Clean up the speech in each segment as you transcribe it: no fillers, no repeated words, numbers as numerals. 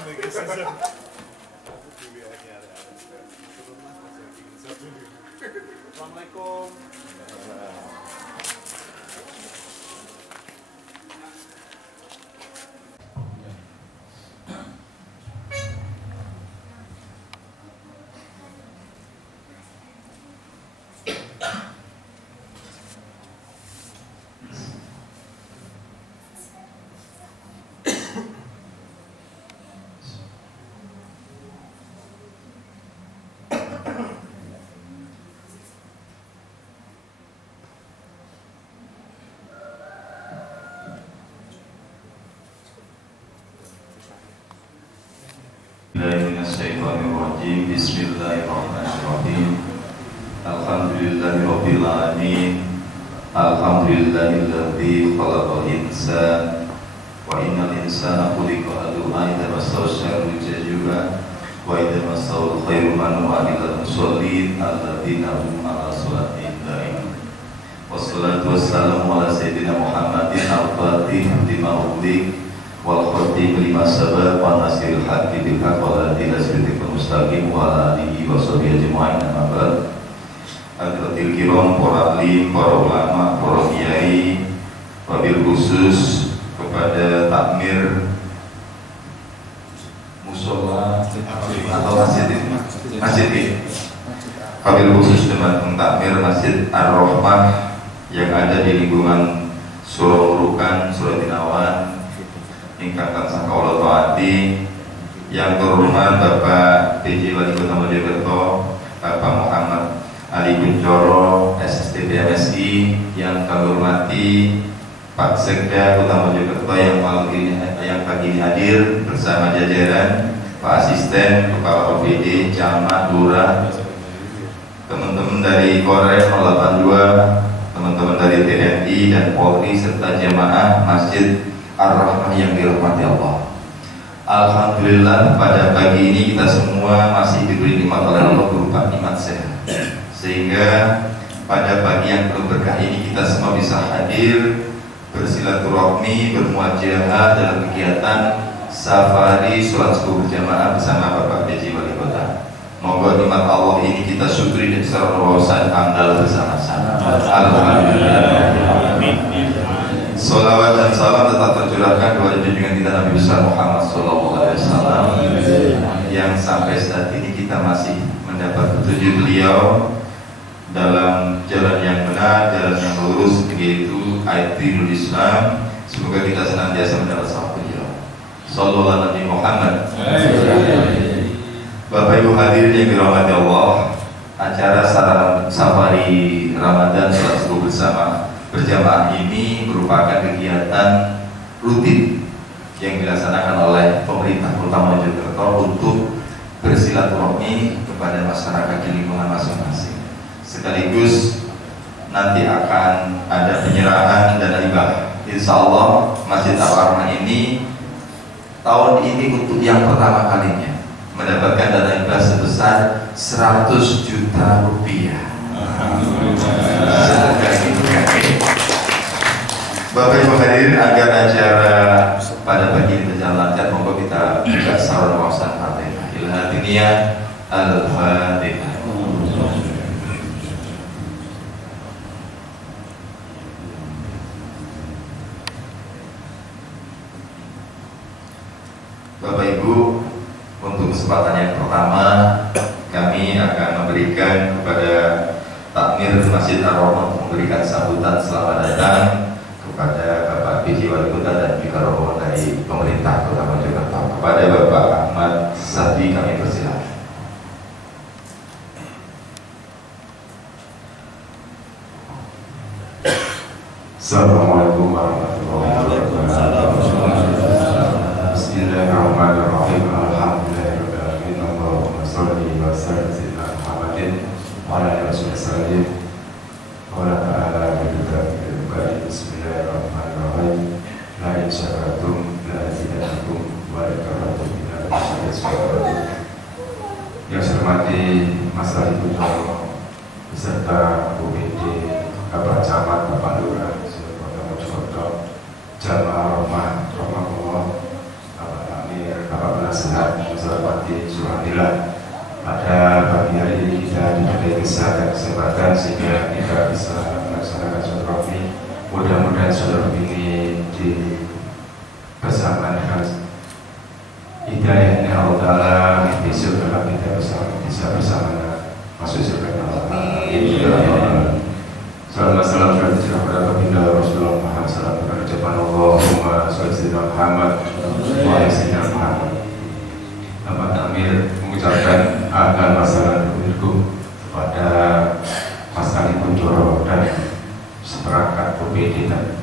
Assalamualaikum. Bismillahirrahmanirrahim. Bismillahirrahmanirrahim. Alhamdulillahirabbil alamin. Alhamdulillahilladzi khalaqal insana wa innal insana khuliqa halu'an idza massahu syarru jazua wa idza massahu khairu manua lil musallin alladzina hum 'ala sholatihim da'imun. Wassalatu wassalamu ala sayyidina Muhammadin al-fatih lima ughliq wal khatim lima sabaq wa nasiril haqqi bil haqq wa la ilaha mustaqim wa ala alihi wa sahbihi ajma'in. Amma ba'd. Hadirin kiram, para alim, para ulama, para kiai, wabil khusus kepada takmir musola atau masjid ini. Wabil khusus dengan takmir Masjid Ar-Rahmah yang ada di lingkungan Surau Rukan, Surau Tinawan, ingkang tansah kawula taati, yang terhormat Bapak PJ Wali Kota Mojokerto, Bapak Muhammad Ali Kuncoro, SSTP MSI, yang kami hormati Pak Sekda Kota Mojokerto yang pagi ini hadir bersama jajaran, Pak Asisten, Kepala OPD, Camat, Lurah, teman-teman dari Korem 82, teman-teman dari TNI dan Polri serta jamaah Masjid Ar-Rahmah yang dirahmati Allah. Alhamdulillah pada pagi ini kita semua masih diberi nikmat oleh Allah berupa nikmat sehat, sehingga pada pagi yang penuh berkah ini kita semua bisa hadir bersilaturahmi, bermuajahah dalam kegiatan safari sholat subuh berjamaah bersama Bapak PJ Wali Kota. Moga nikmat Allah ini kita syukuri dan secara wawasan andal bersama-sama. Alhamdulillah. Salawat dan salam tetap tercurahkan kepada junjungan kita Nabi besar Muhammad SAW, yang sampai saat ini kita masih mendapat petunjuk beliau dalam jalan yang benar, jalan yang lurus, yaitu Dinul Islam. Semoga kita senantiasa mendapat sawab beliau. Sallallahu alaihi Muhammad. Bapak Ibu hadirin yang dirahmati Allah, acara safari Ramadan sholat subuh bersama berjamaah ini merupakan kegiatan rutin yang dilaksanakan oleh pemerintah Kota Mojokerto untuk bersilaturahmi kepada masyarakat di lingkungan masing-masing. Sekaligus nanti akan ada penyerahan dana hibah. Insya Allah Masjid Ar-Rahmah ini tahun ini untuk yang pertama kalinya mendapatkan dana hibah sebesar 100 juta rupiah. Bapak Ibu hadirin, agar acara pada pagi ini berjalan lancar, monggo kita buka saran wawasan Fatihah. Ilhatiniyah Al-Fatihah. Bapak Ibu, untuk kesempatan yang pertama kami akan memberikan kepada takmir Masjid Ar-Rahmah memberikan sambutan selamat datang kepada Bapak PJ Wali Kota dan juga rombongan dari pemerintah Kota Mojokerto. Kepada Bapak Ahmad Sadi kami persilakan. Assalamualaikum warahmatullahi wabarakatuh. Bismillahirrahmanirrahim. Alhamdulillahirabbil alamin. Allahumma shalli wa sallim ala Muhammadin wa ala alihi wasallam. Wa ala alihi Bismillahirrahmanirrahim. La in syakartum la azidannakum wa la in kafartum inna lasyakirun. Yang saya hormati Mas Ali Kuncoro beserta Bu BD, Bapak Camat, Bapak Lurah, Kota Mojokerto, Jamaah Rahmah, Rahmatullah, Bapak Amir, Bapak Penasehat bisa ada kesempatan sehingga kita bisa melaksanakan sholat ini. Mudah-mudahan sholat ini bersama dengan hidayahnya Allah Ta'ala besok kalau kita bisa bersama masuk surga Allah. Salam kepada baginda Rasulullah Muhammad sallallahu alaihi wasallam. Allahumma shalli ala Muhammad wa ala sayyidina Muhammad. Ahmad Amir mengucapkan akan masalah berikut kepada Mas Ali Kunchoro dan seperangkat OPD dan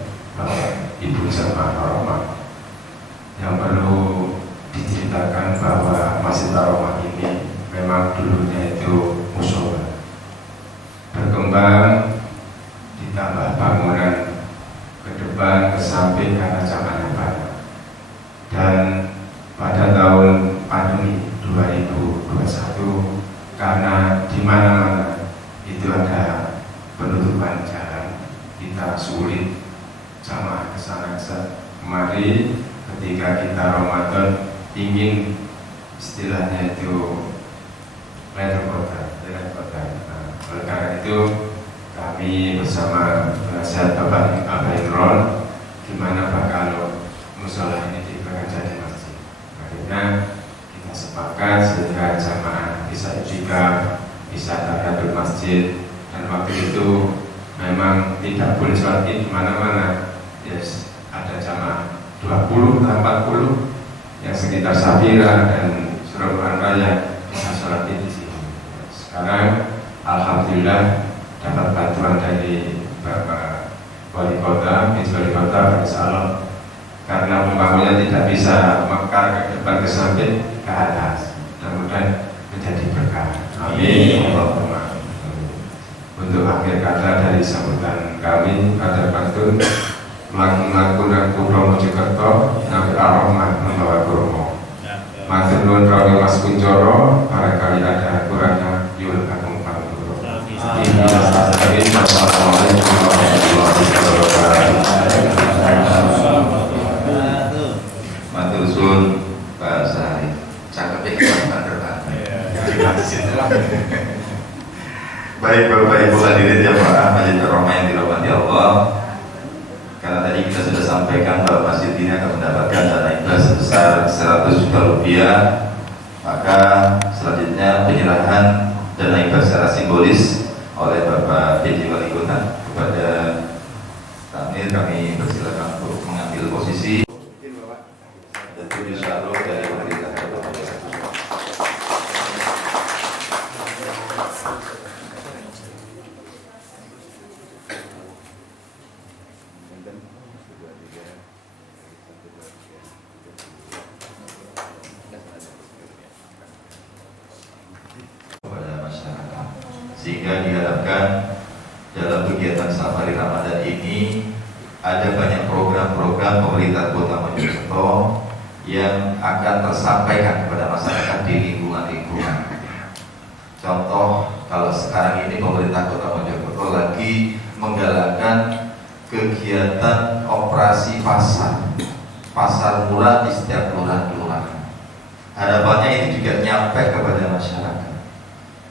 Ibu Sama Aroma. Yang perlu diceritakan bahwa Masjid Aroma ini memang dulunya itu musola, berkembang ditambah bangunan ke depan ke samping karena zamannya banyak. Dan pada tahun pandemi 2021 karena di mana-mana itu ada penutupan jalan, kita sulit jamaah ke sana. Mari ketika kita Ramadan ingin istilahnya itu letter kota. Oleh karena itu kami bersama penasihat Bapak Abah Imron, gimana Pak kalau musola ini diberikan jadi masjid. Akhirnya kita sepakat sehingga jamaah bisa juga bisa tahiyatul masjid. Dan waktu itu memang tidak boleh sholat id di mana-mana. Yes, ada jamaah 20 atau 40 yang sekitar Sapira dan Surabaya Raya bisa sholat id di sini. Sekarang alhamdulillah dapat bantuan dari Bapak Wali Kota, Wali Kota Insyaallah, karena pembangunannya tidak bisa mekar ke depan ke samping ke atas, mudah-mudahan menjadi berkah. Amin. Allahumma. Untuk akhir kata dari sambutan kami pada pantun melakukan Kudro Mojokerto, Nabi Ar-Rahmah membawa Kurmo. Matur nuwun rawuh Mas Kunchoro, barangkali ada kurangnya yul agung panguro. Assalamualaikum warahmatullahi wabarakatuh. Matur suwun Pak Sari. Cakep ya Pak Derman. Baik Bapak Ibu hadirin jamaah Masjid Ar-Rahmah yang dirahmati Allah. Karena tadi kita sudah sampaikan bahwa masjid ini akan mendapatkan dana hibah sebesar 100 juta rupiah, maka selanjutnya penyerahan dana hibah secara simbolis oleh Bapak PJ Wali Kota kepada Tamir. Kami persilakan untuk mengambil posisi. Dan insyaallah dari pemerintah kepada masyarakat, sehingga diharapkan dalam kegiatan safari Ramadan ini ada banyak program-program pemerintah Kota Mojokerto yang akan tersampaikan kepada masyarakat di lingkungan-lingkungan. Contoh, kalau sekarang ini pemerintah Kota Mojokerto lagi menggalakkan kegiatan operasi pasar murah di setiap kelurahan-kelurahan. Harapannya ini juga nyampe kepada masyarakat.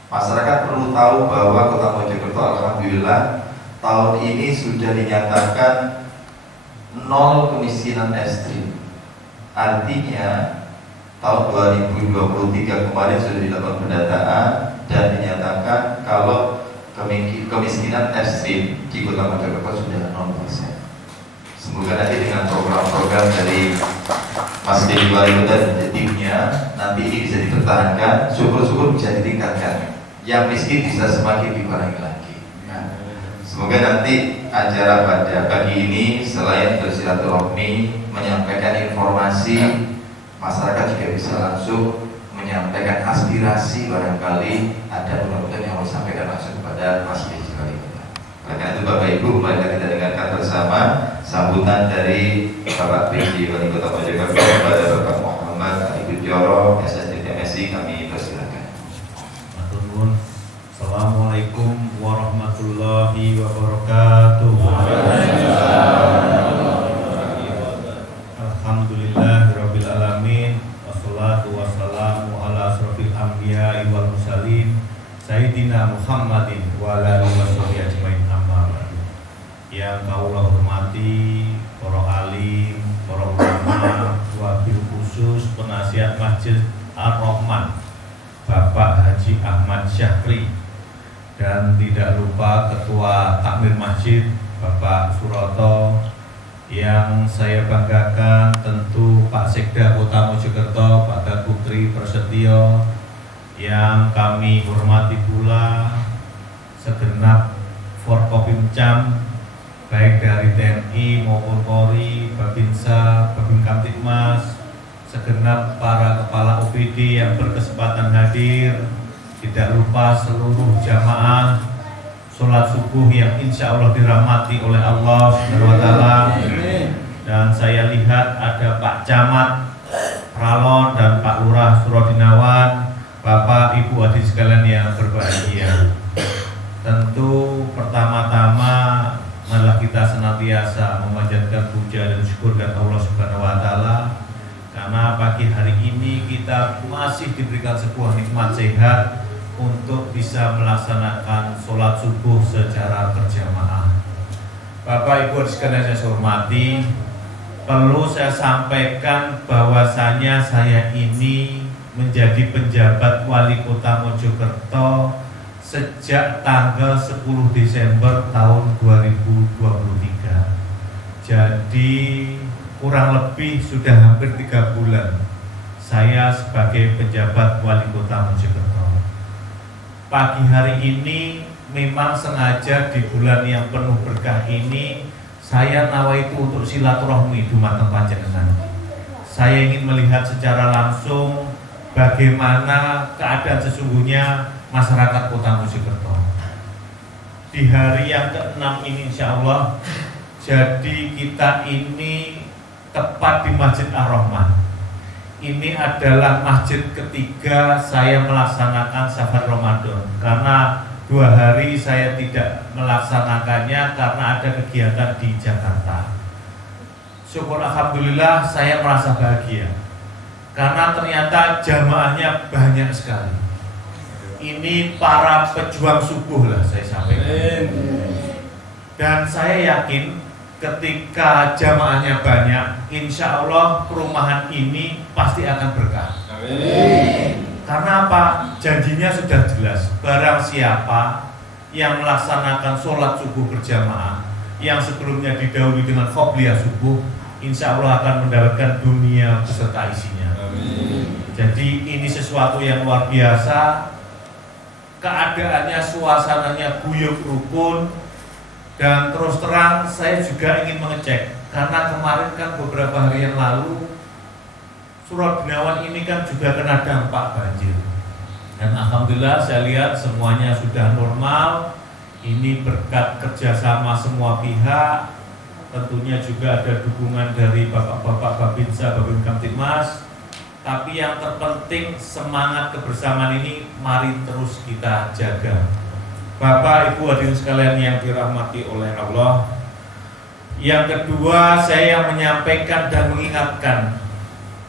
Masyarakat perlu tahu bahwa Kota Mojokerto alhamdulillah tahun ini sudah dinyatakan nol kemiskinan ekstrim. Artinya tahun 2023 kemarin sudah dilakukan pendataan dan dinyatakan kalau kemiskinan ekstrim di Kota Mojokerto sudah 0%. Semoga nanti dengan program-program dari Mas Dedi Wali Kota dan timnya nanti ini bisa dipertahankan, syukur-syukur bisa ditingkatkan. Yang miskin bisa semakin dikurangi lagi. Semoga nanti acara pada pagi ini selain bersilaturahmi, menyampaikan informasi, masyarakat juga bisa langsung menyampaikan aspirasi, barangkali ada penonton yang mau sampaikan langsung kepada Mas Dedi Wali Kota. Oleh karena itu Bapak Ibu, mari kita dengarkan bersama sambutan dari Bapak PJ Wali Kota Mojokerto kepada Bapak Muhammad Ali Kunchoro, SSDMSI. Kami persilakan. Assalamualaikum warahmatullahi wabarakatuh. Alhamdulillahirabbil alamin, wassalatu wassalamu ala asrofil anbiya'i wal mursalin sayyidina Muhammadin hormati para alim, para ulama, wabil khusus penasihat Masjid Ar-Rahman Bapak Haji Ahmad Syahri, dan tidak lupa Ketua Takmir Masjid Bapak Suroto. Yang saya banggakan tentu Pak Sekda Kota Mojokerto Pak Putri Prasetyo. Yang kami hormati pula segenap Forkopimcam baik dari TNI maupun Polri, Babinsa, Babin Kamtibmas, segenap para kepala OPD yang berkesempatan hadir. Tidak lupa seluruh jamaah sholat subuh yang insya Allah dirahmati oleh Allah SWT. Dan saya lihat ada Pak Camat Pralon dan Pak Lurah Surodinawan, Bapak Ibu adik sekalian yang berbahagia. Tentu pertama-tama marilah kita senantiasa memanjatkan puja dan syukur kepada Allah SWT, karena pagi hari ini kita masih diberikan sebuah nikmat sehat untuk bisa melaksanakan sholat subuh secara berjamaah. Bapak Ibu sekalian saya hormati, perlu saya sampaikan bahwasanya saya ini menjadi penjabat Wali Kota Mojokerto sejak tanggal 10 Desember tahun 2023. Jadi kurang lebih sudah hampir 3 bulan saya sebagai penjabat Wali Kota Mojokerto. Pagi hari ini memang sengaja di bulan yang penuh berkah ini saya nawaitu untuk silaturahmi dumateng panjenengan. Saya ingin melihat secara langsung bagaimana keadaan sesungguhnya masyarakat Kota Mojokerto. Di hari yang ke-6 ini insya Allah, jadi kita ini tepat di Masjid Ar-Rahman. Ini adalah masjid ketiga saya melaksanakan safar Ramadan, karena 2 hari saya tidak melaksanakannya karena ada kegiatan di Jakarta. Syukur alhamdulillah saya merasa bahagia karena ternyata jamaahnya banyak sekali. Ini para pejuang subuh lah saya sampaikan. Dan saya yakin ketika jamaahnya banyak, insya Allah perumahan ini pasti akan berkah. Amin. Karena apa? Janjinya sudah jelas. Barang siapa yang melaksanakan sholat subuh berjamaah, yang sebelumnya didahului dengan qobliyah subuh, insya Allah akan mendapatkan dunia beserta isinya. Amin. Jadi ini sesuatu yang luar biasa. Keadaannya, suasananya guyup rukun. Dan terus terang saya juga ingin mengecek, karena kemarin kan beberapa hari yang lalu Surodinawan ini kan juga kena dampak banjir. Dan alhamdulillah saya lihat semuanya sudah normal. Ini berkat kerjasama semua pihak. Tentunya juga ada dukungan dari bapak-bapak Babinsa, Babin Kamtibmas. Tapi yang terpenting semangat kebersamaan ini mari terus kita jaga. Bapak, Ibu, hadirin sekalian yang dirahmati oleh Allah. Yang kedua, saya menyampaikan dan mengingatkan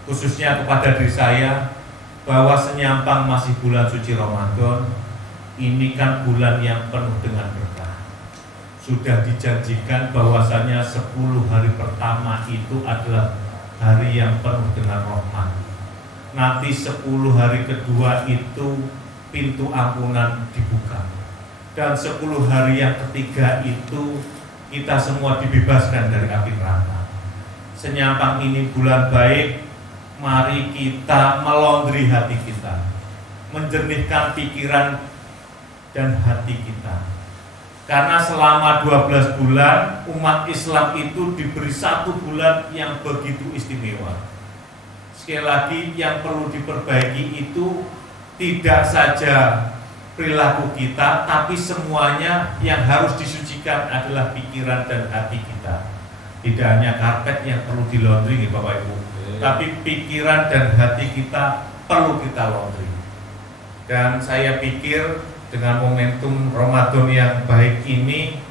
khususnya kepada diri saya bahwa senyampang masih bulan suci Ramadan. Ini kan bulan yang penuh dengan berkah. Sudah dijanjikan bahwasanya 10 hari pertama itu adalah hari yang penuh dengan rahmat. Nanti 10 hari kedua itu pintu ampunan dibuka. Dan 10 hari yang ketiga itu kita semua dibebaskan dari api neraka. Senyampang ini bulan baik, mari kita melondri hati kita, menjernihkan pikiran dan hati kita. Karena selama 12 bulan umat Islam itu diberi 1 bulan yang begitu istimewa. Sekali lagi yang perlu diperbaiki itu tidak saja perilaku kita, tapi semuanya yang harus disucikan adalah pikiran dan hati kita. Tidak hanya karpet yang perlu dilondri, Bapak Ibu, tapi pikiran dan hati kita perlu kita laundry. Dan saya pikir dengan momentum Ramadan yang baik ini,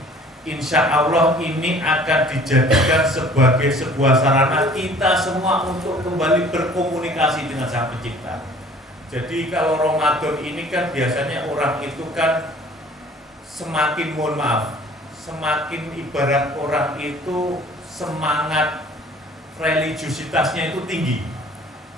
insya Allah ini akan dijadikan sebagai sebuah sarana kita semua untuk kembali berkomunikasi dengan Sang Pencipta. Jadi kalau Ramadan ini kan biasanya orang itu kan semakin, mohon maaf, semakin ibarat orang itu semangat religiusitasnya itu tinggi.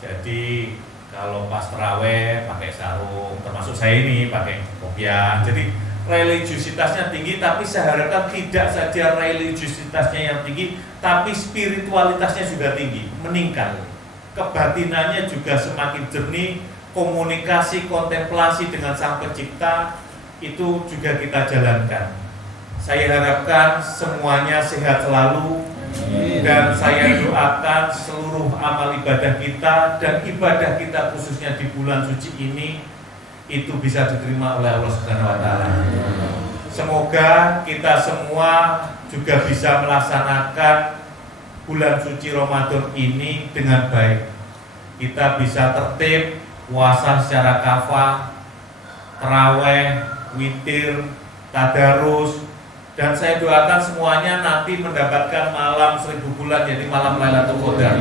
Jadi kalau pas terawih pakai sarung, termasuk saya ini pakai kopiah. Jadi religiusitasnya tinggi, tapi saya harapkan tidak saja religiusitasnya yang tinggi, tapi spiritualitasnya juga tinggi, meningkat. Kebatinannya juga semakin jernih, komunikasi, kontemplasi dengan Sang Pencipta itu juga kita jalankan. Saya harapkan semuanya sehat selalu, dan saya doakan seluruh amal ibadah kita dan ibadah kita khususnya di bulan suci ini itu bisa diterima oleh Allah Subhanahu wa taala. Semoga kita semua juga bisa melaksanakan bulan suci Ramadan ini dengan baik. Kita bisa tertib, puasa secara kafah, taraweh, witir, tadarus, dan saya doakan semuanya nanti mendapatkan malam 1000 bulan, jadi malam Lailatul Qadar.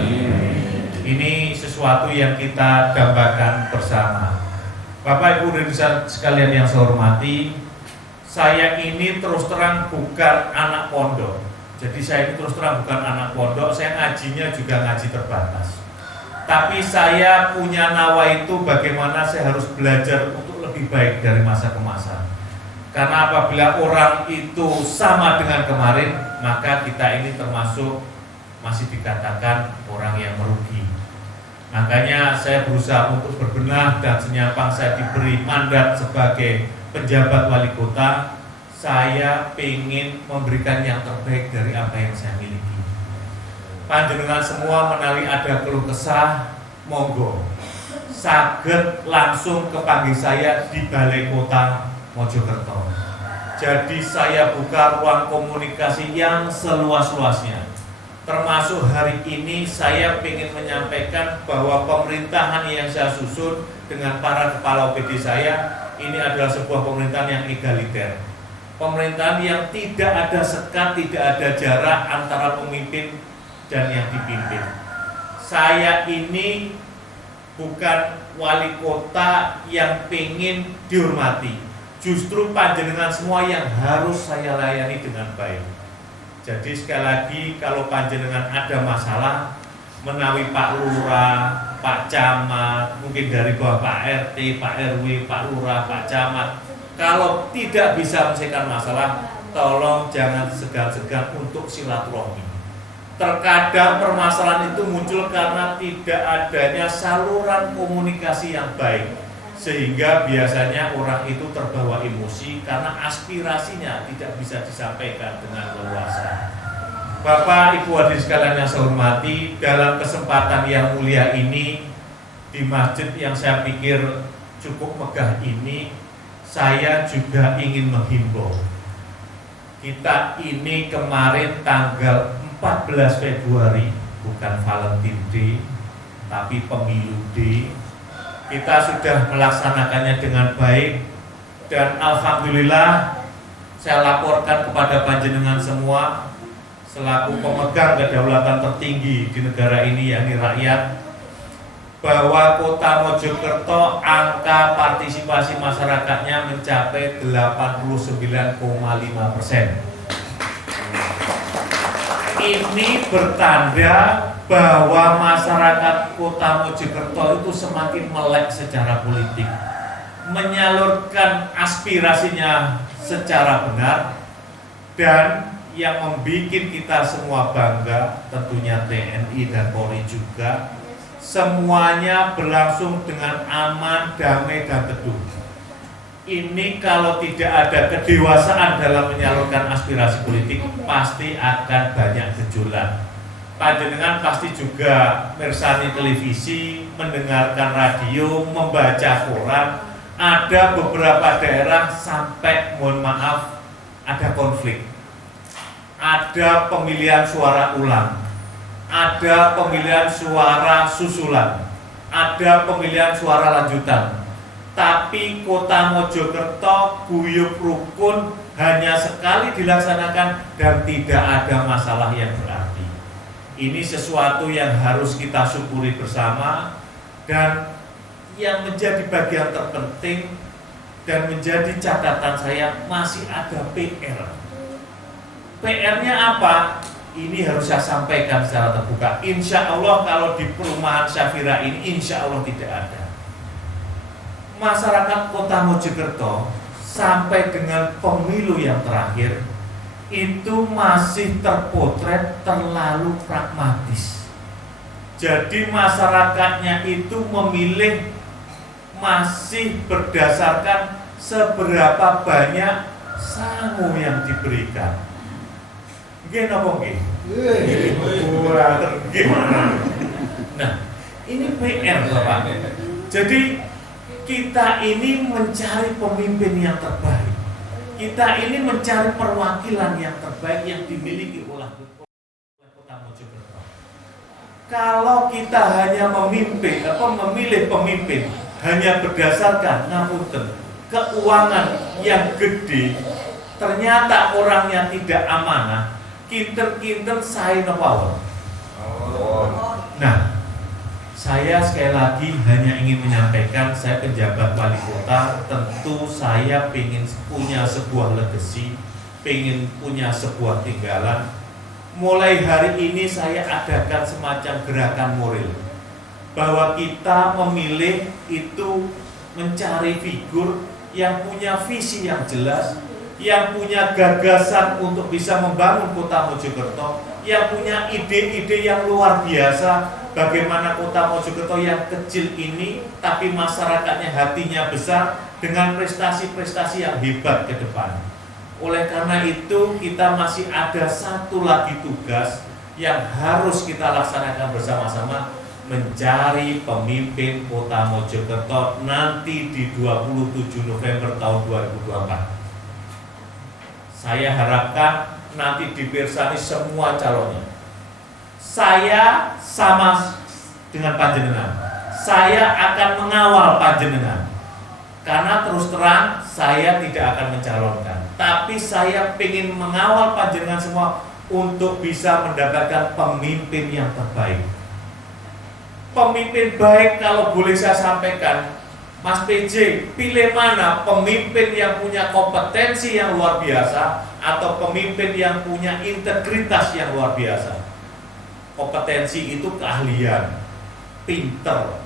Ini sesuatu yang kita dambakan bersama. Bapak Ibu dan sekalian yang saya hormati, saya ini terus terang bukan anak pondok. Jadi saya ini terus terang bukan anak pondok, saya ngajinya juga ngaji terbatas. Tapi saya punya nawa itu bagaimana saya harus belajar untuk lebih baik dari masa ke masa. Karena apabila orang itu sama dengan kemarin, maka kita ini termasuk masih dikatakan orang yang merugi. Makanya saya berusaha untuk berbenah, dan senyampang saya diberi mandat sebagai penjabat wali kota, saya ingin memberikan yang terbaik dari apa yang saya miliki. Panjenengan semua menawi ada keluh kesah, monggo saged langsung kepanggil saya di Balai Kota Mojokerto. Jadi saya buka ruang komunikasi yang seluas-luasnya. Termasuk hari ini saya ingin menyampaikan bahwa pemerintahan yang saya susun dengan para kepala OPD saya ini adalah sebuah pemerintahan yang egaliter. Pemerintahan yang tidak ada sekat, tidak ada jarak antara pemimpin dan yang dipimpin. Saya ini bukan wali kota yang ingin dihormati. Justru panjenengan semua yang harus saya layani dengan baik. Jadi sekali lagi, kalau panjenengan ada masalah menawi Pak Lurah, Pak Camat, mungkin dari bawah Pak RT, Pak RW, Pak Lurah, Pak Camat, kalau tidak bisa menyelesaikan masalah, tolong jangan segan-segan untuk silaturahmi. Terkadang permasalahan itu muncul karena tidak adanya saluran komunikasi yang baik, sehingga biasanya orang itu terbawa emosi karena aspirasinya tidak bisa disampaikan dengan leluasa. Bapak, Ibu, hadirin sekalian yang saya hormati, dalam kesempatan yang mulia ini di masjid yang saya pikir cukup megah ini, saya juga ingin menghimbau. Kita ini kemarin tanggal 14 Februari, bukan Valentine Day, tapi Pemilu Day. Kita sudah melaksanakannya dengan baik, dan alhamdulillah saya laporkan kepada panjenengan semua selaku pemegang kedaulatan tertinggi di negara ini, yakni rakyat, bahwa Kota Mojokerto angka partisipasi masyarakatnya mencapai 89,5%. Ini bertanda bahwa masyarakat Kota Mojokerto itu semakin melek secara politik, menyalurkan aspirasinya secara benar, dan yang membuat kita semua bangga tentunya TNI dan Polri juga, semuanya berlangsung dengan aman, damai, dan teduh. Ini kalau tidak ada kedewasaan dalam menyalurkan aspirasi politik, pasti akan banyak gejolak. Panjenengan pasti juga mirsani televisi, mendengarkan radio, membaca koran. Ada beberapa daerah sampai, mohon maaf, ada konflik. Ada pemilihan suara ulang, ada pemilihan suara susulan, ada pemilihan suara lanjutan. Tapi Kota Mojokerto guyup rukun, hanya sekali dilaksanakan dan tidak ada masalah yang berarti. Ini sesuatu yang harus kita syukuri bersama, dan yang menjadi bagian terpenting dan menjadi catatan saya, masih ada PR. PR-nya apa? Ini harus saya sampaikan secara terbuka. Insya Allah kalau di perumahan Syafira ini insya Allah tidak ada. Masyarakat Kota Mojokerto sampai dengan pemilu yang terakhir itu masih terpotret terlalu pragmatis. Jadi masyarakatnya itu memilih masih berdasarkan seberapa banyak sangu yang diberikan. Nggih napa nggih? Gimana? Nah, ini PR Bapak. Jadi kita ini mencari pemimpin yang terbaik. Kita ini mencari perwakilan yang terbaik yang dimiliki oleh Kota Mojokerto. Kalau kita hanya memilih pemimpin hanya berdasarkan keuangan yang gede, ternyata orangnya tidak amanah, kinter-kinter saya power. Nah, saya sekali lagi hanya ingin menyampaikan, saya penjabat wali kota, tentu saya ingin punya sebuah legacy, ingin punya sebuah tinggalan. Mulai hari ini saya adakan semacam gerakan moral, bahwa kita memilih itu mencari figur yang punya visi yang jelas, yang punya gagasan untuk bisa membangun Kota Mojokerto, yang punya ide-ide yang luar biasa, bagaimana Kota Mojokerto yang kecil ini tapi masyarakatnya hatinya besar dengan prestasi-prestasi yang hebat ke depan. Oleh karena itu kita masih ada satu lagi tugas yang harus kita laksanakan bersama-sama, mencari pemimpin Kota Mojokerto nanti di 27 November tahun 2024. Saya harapkan nanti dipirsani semua calonnya. Saya sama dengan panjenengan. Saya akan mengawal panjenengan. Karena terus terang saya tidak akan mencalonkan. Tapi saya ingin mengawal panjenengan semua untuk bisa mendapatkan pemimpin yang terbaik. Pemimpin baik kalau boleh saya sampaikan, Mas PJ, pilih mana pemimpin yang punya kompetensi yang luar biasa atau pemimpin yang punya integritas yang luar biasa. Kompetensi itu keahlian, pinter,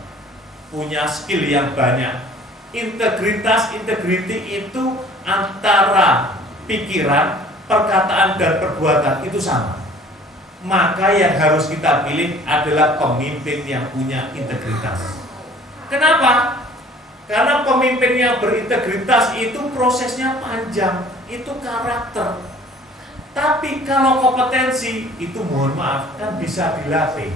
punya skill yang banyak. Integrity itu antara pikiran, perkataan dan perbuatan itu sama. Maka yang harus kita pilih adalah pemimpin yang punya integritas. Kenapa? Karena pemimpin yang berintegritas itu prosesnya panjang, itu karakter. Tapi kalau kompetensi itu mohon maaf kan bisa dilatih.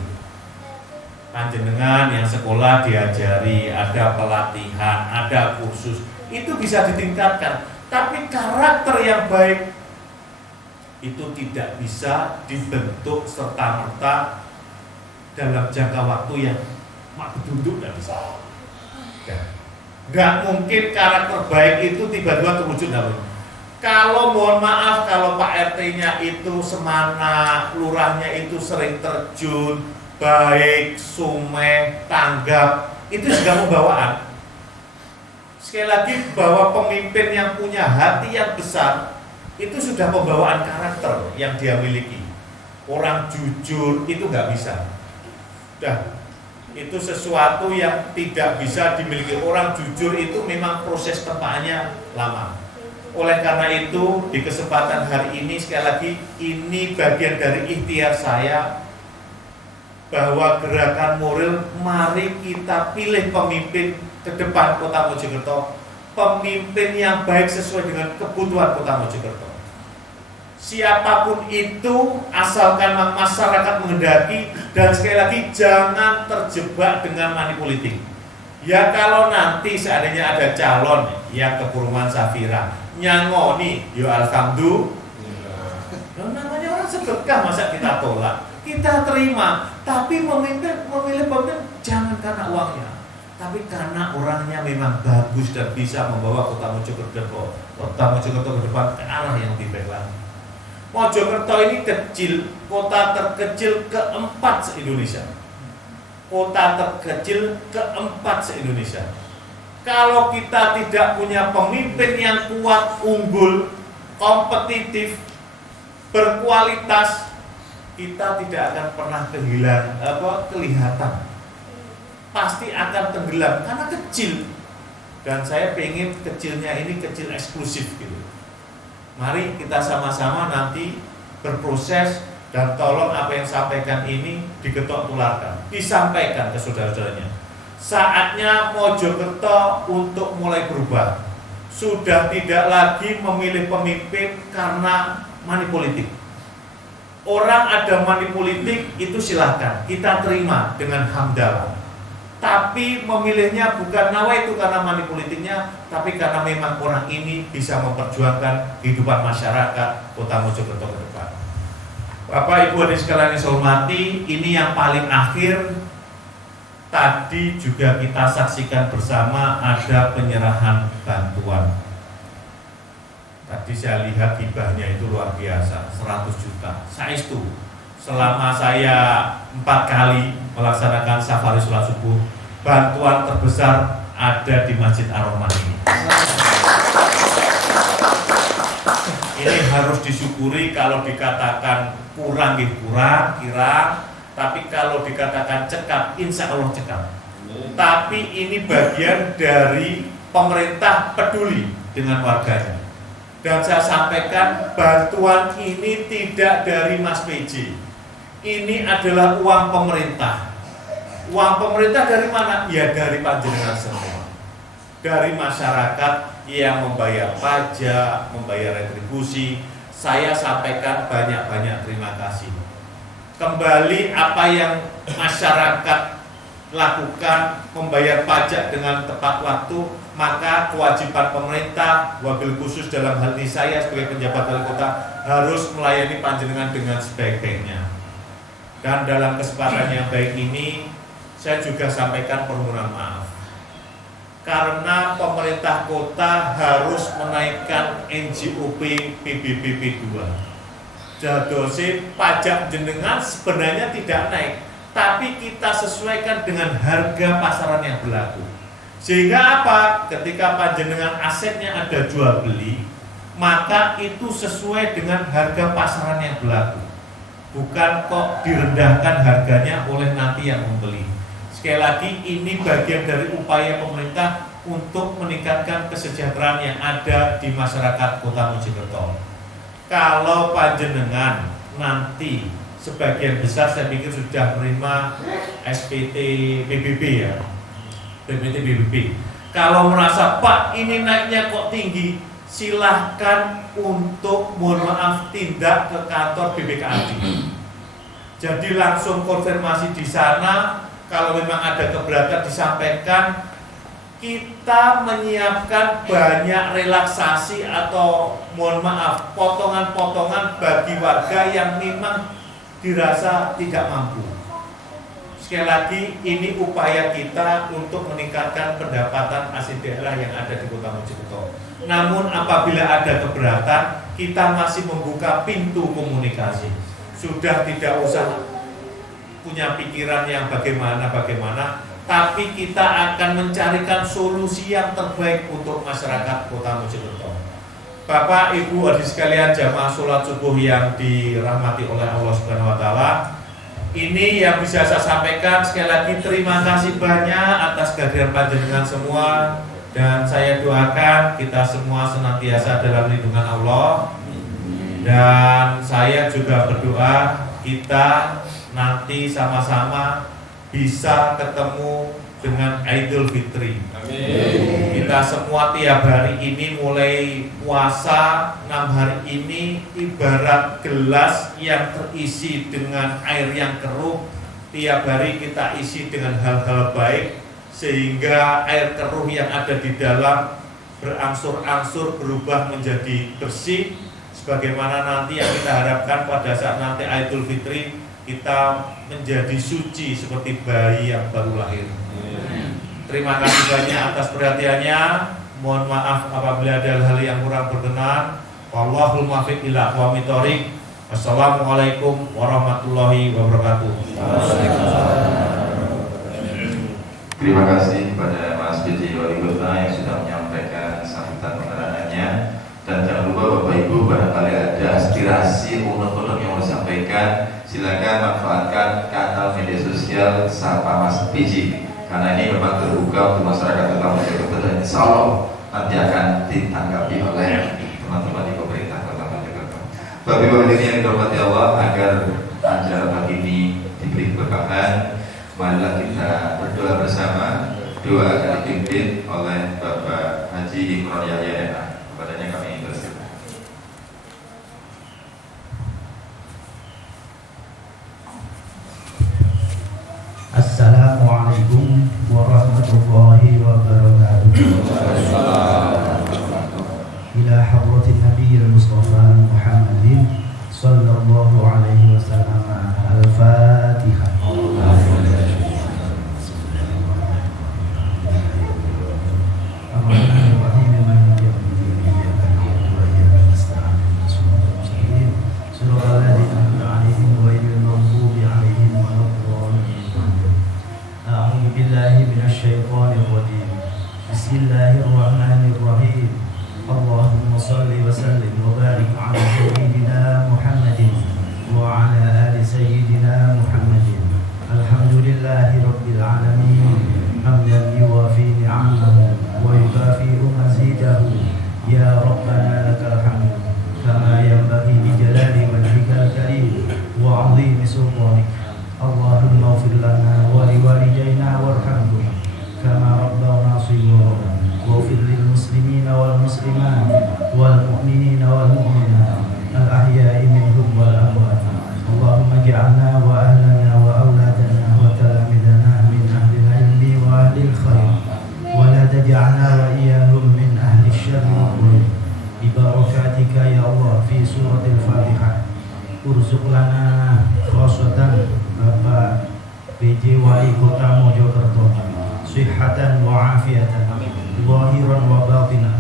Panjenengan yang sekolah diajari, ada pelatihan, ada kursus, itu bisa ditingkatkan. Tapi karakter yang baik itu tidak bisa dibentuk serta-merta dalam jangka waktu yang duduk dan bisa. Nggak mungkin karakter baik itu tiba-tiba terwujud dalam. Kalau mohon maaf, kalau Pak RT-nya itu semana, lurahnya itu sering terjun, baik, sumeh, tanggap, itu juga pembawaan. Sekali lagi bahwa pemimpin yang punya hati yang besar itu sudah pembawaan karakter yang dia miliki. Orang jujur itu nggak bisa. Itu sesuatu yang tidak bisa dimiliki. Orang jujur itu memang proses tempatnya lama. Oleh karena itu di kesempatan hari ini sekali lagi ini bagian dari ikhtiar saya bahwa gerakan moral, mari kita pilih pemimpin ke depan Kota Mojokerto, pemimpin yang baik sesuai dengan kebutuhan Kota Mojokerto. Siapapun itu asalkan masyarakat menghendaki, dan sekali lagi jangan terjebak dengan money politik. Ya kalau nanti seandainya ada calon yang ke perumahan Syafira nyangoni, yo alhamdulillah. Namanya orang sedekah, masa kita tolak? Kita terima, tapi memilih pemimpin jangan karena uangnya, tapi karena orangnya memang bagus dan bisa membawa Kota Mojokerto ke depan ke arah yang lebih baik lagi. Mojokerto ini kecil, kota terkecil keempat se-Indonesia. Kota terkecil keempat se-Indonesia. Kalau kita tidak punya pemimpin yang kuat, unggul, kompetitif, berkualitas, kita tidak akan pernah kelihatan, pasti akan tenggelam karena kecil. Dan saya pengen kecilnya ini kecil eksklusif gitu. Mari kita sama-sama nanti berproses, dan tolong apa yang sampaikan ini diketok tularkan, disampaikan ke saudara-saudaranya. Saatnya Mojokerto untuk mulai berubah. Sudah tidak lagi memilih pemimpin karena money politik. Orang ada money politik itu silahkan, kita terima dengan hamdalah. Tapi memilihnya bukan nawaitu karena money politiknya, tapi karena memang orang ini bisa memperjuangkan kehidupan masyarakat Kota Mojokerto ke depan. Bapak Ibu hadirin sekalian yang saya hormati, ini yang paling akhir. Tadi juga kita saksikan bersama ada penyerahan bantuan. Tadi saya lihat hibahnya itu luar biasa, 100 juta. Saestu, selama saya 4 kali melaksanakan safari sholat subuh, bantuan terbesar ada di Masjid Ar-Rahman ini. Ini harus disyukuri. Kalau dikatakan kurang, tapi kalau dikatakan cekap, insya Allah cekap. Tapi ini bagian dari pemerintah peduli dengan warganya. Dan saya sampaikan, bantuan ini tidak dari Mas PJ. Ini adalah uang pemerintah. Uang pemerintah dari mana? Ya dari panjenengan semua. Dari masyarakat yang membayar pajak, membayar retribusi. Saya sampaikan banyak-banyak terima kasih. Kembali apa yang masyarakat lakukan, membayar pajak dengan tepat waktu, maka kewajiban pemerintah, wabil khusus dalam hal ini saya sebagai penjabat wali kota, harus melayani panjenengan dengan sebaik-baiknya. Dan dalam kesempatan yang baik ini, saya juga sampaikan permohonan maaf. Karena pemerintah kota harus menaikkan NJOP PBB P2. Jadose pajak jenengan sebenarnya tidak naik, tapi kita sesuaikan dengan harga pasaran yang berlaku. Sehingga apa? Ketika panjenengan asetnya ada jual beli, maka itu sesuai dengan harga pasaran yang berlaku. Bukan kok direndahkan harganya oleh nanti yang membeli. Sekali lagi, ini bagian dari upaya pemerintah untuk meningkatkan kesejahteraan yang ada di masyarakat Kota Mojokerto. Kalau panjenengan nanti sebagian besar saya pikir sudah menerima SPT PBB ya, SPT PBB. Kalau merasa Pak ini naiknya kok tinggi, silahkan untuk mohon maaf tindak ke kantor BPKAD. Jadi langsung konfirmasi di sana. Kalau memang ada keberatan disampaikan, kita menyiapkan banyak relaksasi atau mohon maaf potongan-potongan bagi warga yang memang dirasa tidak mampu. Sekali lagi, ini upaya kita untuk meningkatkan pendapatan asli daerah yang ada di Kota Mojokerto. Namun apabila ada keberatan, kita masih membuka pintu komunikasi. Sudah tidak usah punya pikiran yang bagaimana, tapi kita akan mencarikan solusi yang terbaik untuk masyarakat Kota Mojokerto. Bapak, Ibu, hadirin sekalian, jamaah sholat subuh yang dirahmati oleh Allah Subhanahu Wa Taala, ini yang bisa saya sampaikan. Sekali lagi terima kasih banyak atas kehadiran panjenengan semua, dan saya doakan kita semua senantiasa dalam lindungan Allah. Dan saya juga berdoa kita nanti sama-sama bisa ketemu dengan Idul Fitri. Amin. Kita semua tiap hari ini mulai puasa 6 hari ini ibarat gelas yang terisi dengan air yang keruh. Tiap hari kita isi dengan hal-hal baik sehingga air keruh yang ada di dalam berangsur-angsur berubah menjadi bersih. Sebagaimana nanti yang kita harapkan pada saat nanti Idul Fitri, kita menjadi suci seperti bayi yang baru lahir. Terima kasih banyak atas perhatiannya. Mohon maaf apabila ada hal yang kurang berkenan. Wallahul muwaffiq ila aqwamit thoriq. Wassalamualaikum warahmatullahi wabarakatuh. Terima kasih kepada Mas PJ Wali Kota yang sudah menyampaikan sambutan pengarahannya. Dan jangan lupa Bapak Ibu, barangkali ada aspirasi kasih unut-unut yang mau disampaikan. Silakan manfaatkan kanal media sosial Sapa Mas PJ, karena ini memang terbuka untuk masyarakat Kota Mojokerto dan insya Allah nanti akan ditanggapi oleh teman-teman di pemerintah Kota Mojokerto. Bapak Ibu hadirin yang dirahmati Allah, agar acara pagi ini diberi keberkahan, marilah kita berdoa bersama. Doa akan dipimpin oleh Bapak Haji Imron Yahya NA. Kepadanya kami bersyukur. Assalamualaikum warahmatullahi wabarakatuh. Ila hadratin Nabiyil Mustafa Muhammadin sallallahu alaihi wasallam. Al-Fatihah. Bismillahirrahmanirrahim. Allahumma salli wa sallim wa barik ala sayyidina Muhammadin wa ala ali sayyidina Muhammadin. Alhamdulillahi rabbil alamin. Hamdan yuwafi ni'amahu wa yukafi'u mazidahu. Ya Rabbana lakal hamd kama yanbaghi li jalali wajhikal karim wa 'azimi sultanik. Allahumma ighfir lana wa liwalidayna warhamhum kama rabbawna shighara. Waghfir lil muslimina wal muslimat wal mu'minina wal mu'minat al ahya'i minhum wal amwat. Allahumma ij'alna wa ahlana wa awladana wa talamidana min ahli al-ilmi wa ahli al-khair wa la taj'alna wa iyyahum min ahli asy-syarri wal dhulm. Bi barakatika ya Allah fi suratil Fatihah. Urzuq lana khosatan Bapak PJ Wali Kota Mojokerto sihhatan wa afiatan zahiran wa batinan,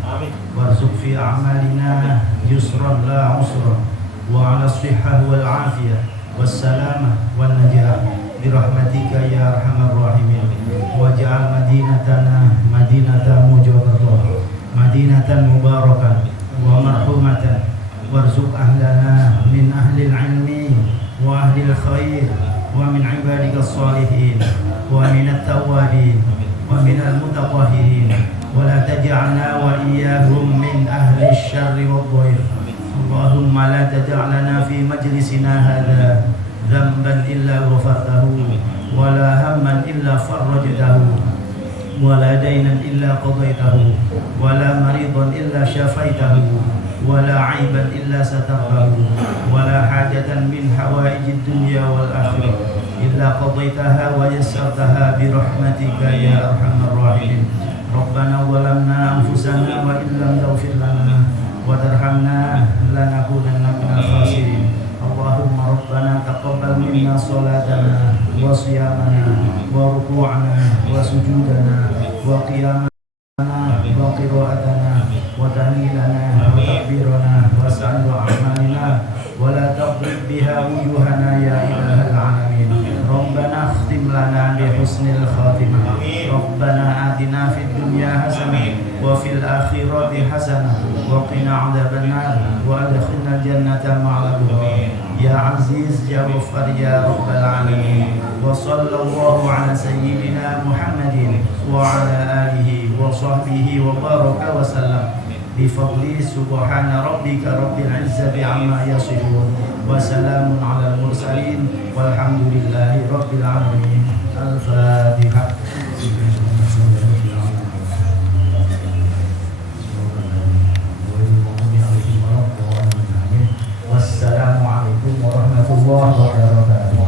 warzuq fi a'malina yusran la usran wa 'ala as-sihhah wal 'afiyah was salamah wan najah bi rahmatika ya arhamar rahimin. Waj'al madinatana madinata Mojokerto madinatan mubarakan wa marhumatan, warzuq ahlana min ahli al-'ilmi wa ahli al-khair wa min ibadika as-salihin wa min at-tawwabin wa min al-mutatahhirin wa la taj'alna wa iyyahum min ahli asy-syarri wad-dhayr. Allahumma la taj'al lana fi majlisina hadha dhanban illa ghafartahu wa la hamman illa farajtahu wa la daynan illa qadaytahu wa la maridan illa shafaitahu wa la 'aiban illa satartahu wa la hajatan min hawaijid dunya wal akhirah illa qadaytaha wa yassartaha bi rahmatika ya arhamar rahimin. Rabbana zalamna anfusana wa illam taghfir lana wa tarhamna lanakunanna minal khasirin. Allahumma rabbana taqabbal minna salatana wa siyamana wa ruku'ana wa sujudana wa qiyamana wa qira'atana wa tahlilana wa takbirana wa sa'ir a'malina wa la taqrib biha wujuhana ya ilahal alamin. Rabbana akhtim lana bi husnil khatimah. Rabbana atina fid dunya hasanah wa fil akhirati hasanah wa qina adzabannar wa adkhilna jannata ma'al abrar. Ya Aziz ya Ghaffar ya Rabbal alamin. Wa sallallahu ala sayyidina Muhammadin wa ala alihi wa sahbihi wa baraka wa sallam. Bifadli subhana rabbika rabbil izzati amma yasifun wa salamun ala mursalin walhamdulillahi rabbil alamin. Al-Fatihah. Wassalamualaikum warahmatullahi wabarakatuh.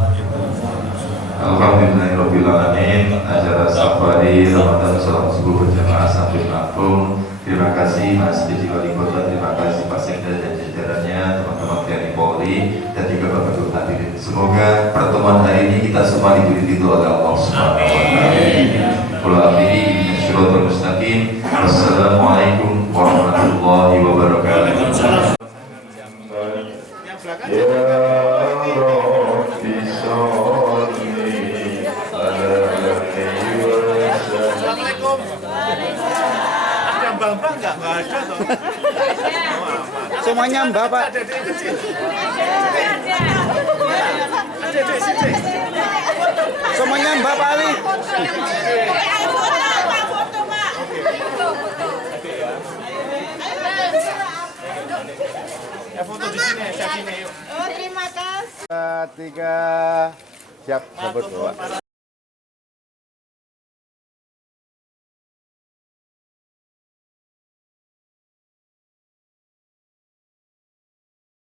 Alhamdulillahirrahmanirrahim. Acara safari Ramadan Salam Subuh berjamaah sampai Lampung. Terima kasih Mas PJ Wali Kota, terima kasih Pak Sekda dan jajarannya, teman-teman TNI Polri, dan juga Bapak Ibu hadirin. Semoga pertemuan hari ini kita semua diberi ridho oleh Allah Subhanahu wa taala. Qul akhiri bisyiratul mustaqim. Wassalamualaikum warahmatullahi wabarakatuh. Bambang nggak ada toh. Semuanya Mbak, Pak. Semuanya Mbak, Pak Ali. Foto di sini, saya sini yuk. Terima kasih. 3, siap, sambut Bapak.